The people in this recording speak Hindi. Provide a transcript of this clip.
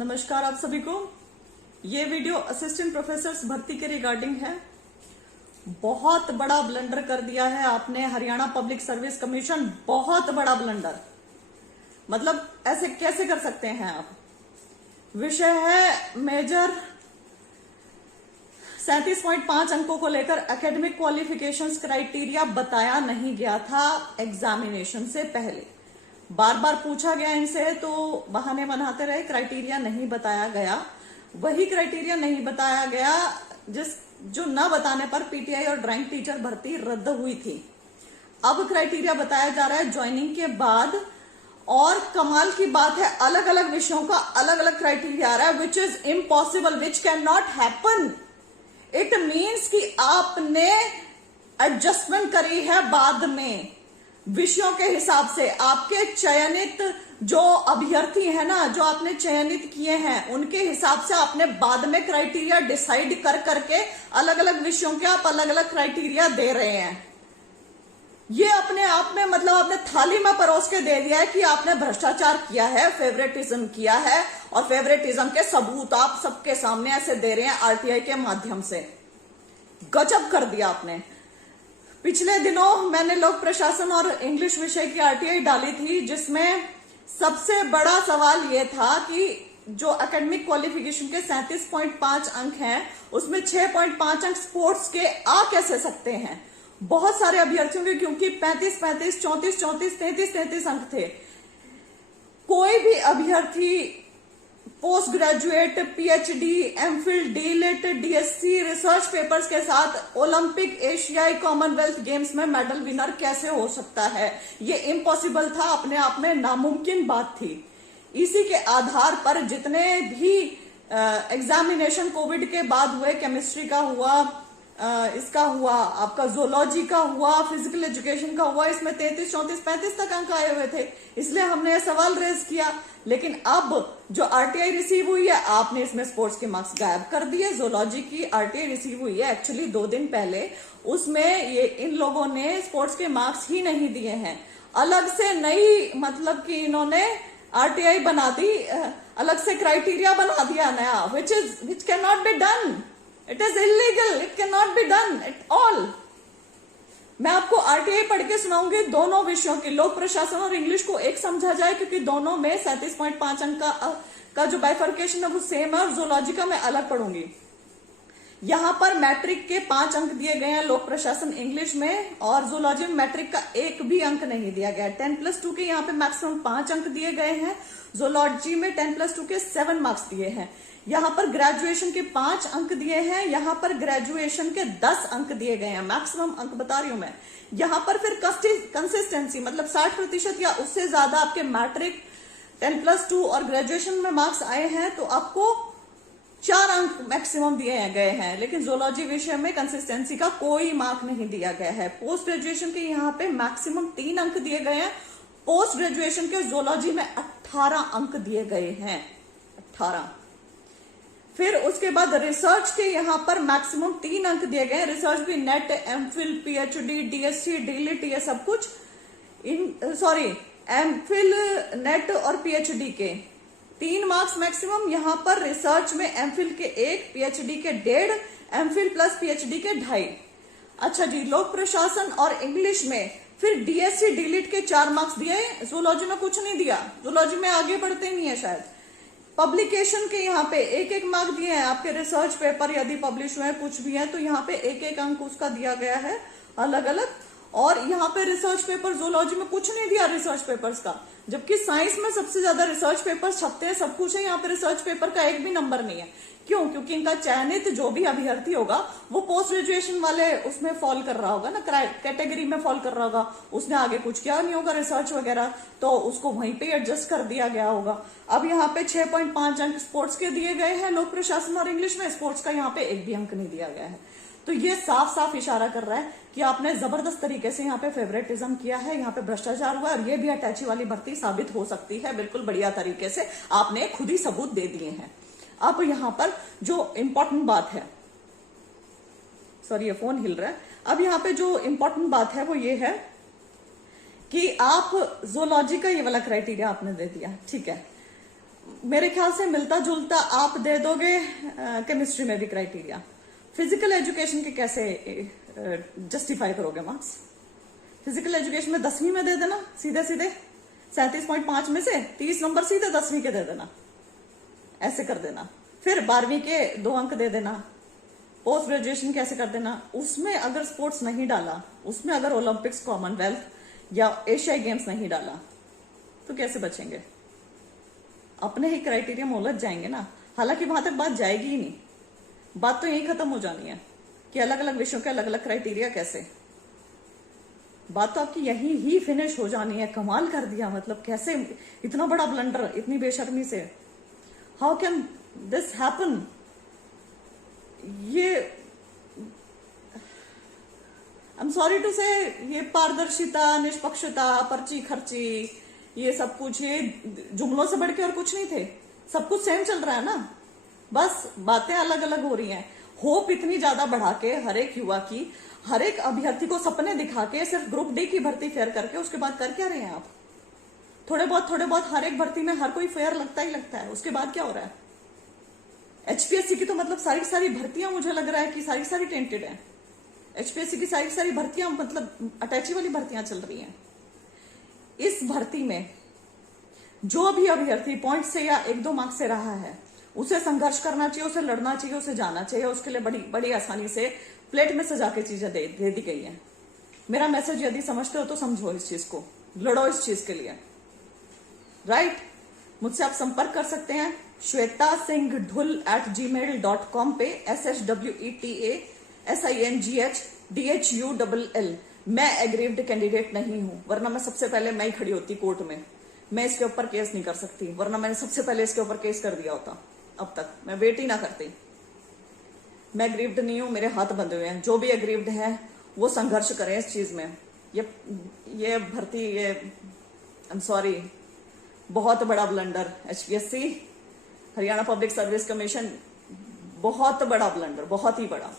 नमस्कार आप सभी को। ये वीडियो असिस्टेंट प्रोफेसर भर्ती के रिगार्डिंग है। बहुत बड़ा ब्लंडर कर दिया है आपने, हरियाणा पब्लिक सर्विस कमीशन, बहुत बड़ा ब्लंडर। मतलब ऐसे कैसे कर सकते हैं आप। विषय है मेजर 37.5 अंकों को लेकर एकेडमिक क्वालिफिकेशंस क्राइटेरिया बताया नहीं गया था एग्जामिनेशन से पहले। बार बार पूछा गया इनसे तो बहाने बनाते रहे, क्राइटेरिया नहीं बताया गया। वही क्राइटेरिया नहीं बताया गया जो न बताने पर पीटीआई और ड्राइंग टीचर भर्ती रद्द हुई थी। अब क्राइटेरिया बताया जा रहा है ज्वाइनिंग के बाद, और कमाल की बात है अलग अलग विषयों का अलग अलग क्राइटेरिया आ रहा है, which is impossible, which can not happen. It means कि आपने एडजस्टमेंट करी है बाद में विषयों के हिसाब से। आपके चयनित जो अभ्यर्थी है ना, जो आपने चयनित किए हैं, उनके हिसाब से आपने बाद में क्राइटेरिया डिसाइड कर करके अलग अलग विषयों के आप अलग अलग क्राइटेरिया दे रहे हैं। ये अपने आप में मतलब आपने थाली में परोस के दे दिया है कि आपने भ्रष्टाचार किया है, फेवरेटिज्म किया है, और फेवरेटिज्म के सबूत आप सबके सामने ऐसे दे रहे हैं आरटीआई के माध्यम से। गजब कर दिया आपने। पिछले दिनों मैंने लोक प्रशासन और इंग्लिश विषय की आरटीआई डाली थी, जिसमें सबसे बड़ा सवाल यह था कि जो एकेडमिक क्वालिफिकेशन के 37.5 अंक हैं, उसमें 6.5 अंक स्पोर्ट्स के आ कैसे सकते हैं। बहुत सारे अभ्यर्थियों के क्योंकि 35, 34, 33 अंक थे। कोई भी अभ्यर्थी post graduate, PhD, MPhil, DLitt, DSc research papers के साथ ओलंपिक, एशियाई, कॉमनवेल्थ गेम्स में मेडल विनर कैसे हो सकता है। ये इम्पॉसिबल था, अपने आप में नामुमकिन बात थी। इसी के आधार पर जितने भी एग्जामिनेशन कोविड के बाद हुए, केमिस्ट्री का हुआ, इसका हुआ, आपका जोलॉजी का हुआ, फिजिकल एजुकेशन का हुआ, इसमें 33, 34, 35 तक अंक आए हुए थे। इसलिए हमने ये सवाल रेज किया। लेकिन अब जो आरटीआई रिसीव हुई है, आपने इसमें स्पोर्ट्स के मार्क्स गायब कर दिए। जोलॉजी की आरटीआई रिसीव हुई है एक्चुअली 2 दिन पहले, उसमें ये इन लोगों ने स्पोर्ट्स के मार्क्स ही नहीं दिए हैं। अलग से नई मतलब कि इन्होंने आरटीआई बना दी, अलग से क्राइटेरिया बना दिया नया, which can not be done. It is illegal, it can not be done at all. मैं आपको आरटीआई पढ़ के सुनाऊंगी दोनों विषयों की, लोक प्रशासन और इंग्लिश को एक समझा जाए, क्योंकि दोनों में 37.5 अंक का जो बाइफर्केशन है वो सेम है, और जोलॉजी का मैं अलग पढ़ूंगी। यहां पर मैट्रिक के 5 अंक दिए गए हैं लोक प्रशासन इंग्लिश में, और जोलॉजी में मैट्रिक का 1 भी अंक नहीं दिया गया है। 10+2 के यहाँ पे मैक्सिमम 5 अंक दिए गए हैं। जोलॉजी में 10+2 के 7 मार्क्स दिए हैं। यहां पर ग्रेजुएशन के 5 अंक दिए हैं, यहां पर ग्रेजुएशन के 10 अंक दिए गए हैं, मैक्सिमम अंक बता रही हूं मैं। यहां पर फिर कंसिस्टेंसी मतलब 60% या उससे ज्यादा आपके मैट्रिक, 10+2 और ग्रेजुएशन में मार्क्स आए हैं तो आपको 4 अंक मैक्सिमम दिए गए हैं। लेकिन जोलॉजी विषय में कंसिस्टेंसी का कोई मार्क नहीं दिया गया है। पोस्ट ग्रेजुएशन के यहाँ पे मैक्सिमम 3 अंक दिए गए हैं। पोस्ट ग्रेजुएशन के जोलॉजी में 18 अंक दिए गए हैं, 18। फिर उसके बाद रिसर्च के यहाँ पर मैक्सिमम 3 अंक दिए गए हैं। रिसर्च भी NET, MPhil, PhD, DSc, DLitt, ये सब कुछ एमफिल, नेट और पीएचडी के 3 मार्क्स मैक्सिमम। यहाँ पर रिसर्च में एमफिल के 1, पीएचडी के 1.5, एमफिल प्लस पीएचडी के 2.5। अच्छा जी, लोक प्रशासन और इंग्लिश में फिर डीएससी, डीलिट के 4 मार्क्स दिए। जोलॉजी में कुछ नहीं दिया, जोलॉजी में आगे बढ़ते ही नहीं है शायद। पब्लिकेशन के यहाँ पे 1-1 मार्क दिए हैं। आपके रिसर्च पेपर यदि पब्लिश हुए कुछ भी है तो यहाँ पे 1-1 अंक उसका दिया गया है अलग अलग। और यहाँ पे रिसर्च पेपर जोलॉजी में कुछ नहीं दिया रिसर्च पेपर्स का, जबकि साइंस में सबसे ज्यादा रिसर्च पेपर छपते हैं, सब कुछ है। यहाँ पे रिसर्च पेपर का 1 भी नंबर नहीं है। क्यों? क्योंकि इनका चयनित जो भी अभ्यर्थी होगा वो पोस्ट ग्रेजुएशन वाले उसमें फॉल कर रहा होगा ना, कैटेगरी में फॉल कर रहा होगा, उसने आगे कुछ किया नहीं होगा रिसर्च वगैरह, तो उसको वहीं पे एडजस्ट कर दिया गया होगा। अब यहाँ पे 6.5 अंक स्पोर्ट्स के दिए गए हैं लोक प्रशासन और इंग्लिश में, स्पोर्ट्स का यहाँ पे 1 भी अंक नहीं दिया गया है। तो ये साफ साफ इशारा कर रहा है कि आपने जबरदस्त तरीके से यहाँ पे फेवरेटिज्म किया है, यहाँ पे भ्रष्टाचार हुआ है, और ये भी अटैची वाली भर्ती साबित हो सकती है बिल्कुल बढ़िया तरीके से। आपने खुद ही सबूत दे दिए हैं। अब यहाँ पर जो इंपॉर्टेंट बात है, सॉरी ये फोन हिल रहा है। अब यहाँ पे जो इंपॉर्टेंट बात है वो ये है कि आप जोलॉजी का ये वाला क्राइटेरिया आपने दे दिया, ठीक है। मेरे ख्याल से मिलता जुलता आप दे दोगे केमिस्ट्री में भी क्राइटेरिया। फिजिकल एजुकेशन के कैसे जस्टिफाई करोगे मार्क्स? फिजिकल एजुकेशन में 10वीं में दे देना सीधे सीधे, 37.5 में से 30 नंबर सीधे 10वीं के दे देना, ऐसे कर देना। फिर 12वीं के 2 अंक दे देना। पोस्ट ग्रेजुएशन कैसे कर देना? उसमें अगर स्पोर्ट्स नहीं डाला, उसमें अगर ओलंपिक्स, कॉमनवेल्थ या एशियाई गेम्स नहीं डाला, तो कैसे बचेंगे? अपने ही क्राइटेरिया में उलझ जाएंगे ना। हालांकि वहां तक बात जाएगी ही नहीं, बात तो यही खत्म हो जानी है कि अलग अलग विषयों के अलग अलग क्राइटेरिया कैसे। बात तो आपकी यही ही फिनिश हो जानी है। कमाल कर दिया, मतलब कैसे इतना बड़ा ब्लंडर, इतनी बेशर्मी से। How can this happen? ये आई एम सॉरी टू से, ये पारदर्शिता, निष्पक्षता, पर्ची खर्ची, ये सब कुछ, ये जुमलों से बढ़ के और कुछ नहीं थे। सब कुछ सेम चल रहा है ना, बस बातें अलग अलग हो रही हैं। होप इतनी ज्यादा बढ़ा के हर एक युवा की, हर एक अभ्यर्थी को सपने दिखा के सिर्फ ग्रुप डी की भर्ती फेयर करके उसके बाद कर क्या रहे हैं आप? थोड़े बहुत हर एक भर्ती में हर कोई फेयर लगता ही लगता है, उसके बाद क्या हो रहा है? एचपीएससी की तो मतलब सारी भर्तियां मुझे लग रहा है कि सारी टेंटेड है। एचपीएससी की सारी भर्तियां मतलब अटैची वाली भर्तियां चल रही हैं। इस भर्ती में जो भी अभ्यर्थी पॉइंट से या 1-2 मार्क्स से रहा है, उसे संघर्ष करना चाहिए, उसे लड़ना चाहिए, उसे जाना चाहिए। उसके लिए बड़ी आसानी से प्लेट में सजा के चीजें दे दी गई हैं। मेरा मैसेज यदि समझते हो तो समझो इस चीज को, लड़ो इस चीज के लिए, राइट? मुझसे आप संपर्क कर सकते हैं shwetasinghdull@gmail.com पे, SHWETASINGHDHULL। मैं एग्रीव्ड कैंडिडेट नहीं हूं, वरना मैं सबसे पहले मैं ही खड़ी होती कोर्ट में। मैं इसके ऊपर केस नहीं कर सकती, वरना मैंने सबसे पहले इसके ऊपर केस कर दिया होता। अब तक मैं वेट ही ना करती। मैं एग्रीव्ड नहीं हूं, मेरे हाथ बंधे हुए हैं। जो भी एग्रीव्ड है वो संघर्ष करें इस चीज में। ये भर्ती, ये आई एम सॉरी, बहुत बड़ा blunder. HPSC, Haryana public service commission, बहुत बड़ा ब्लंडर, बहुत ही बड़ा।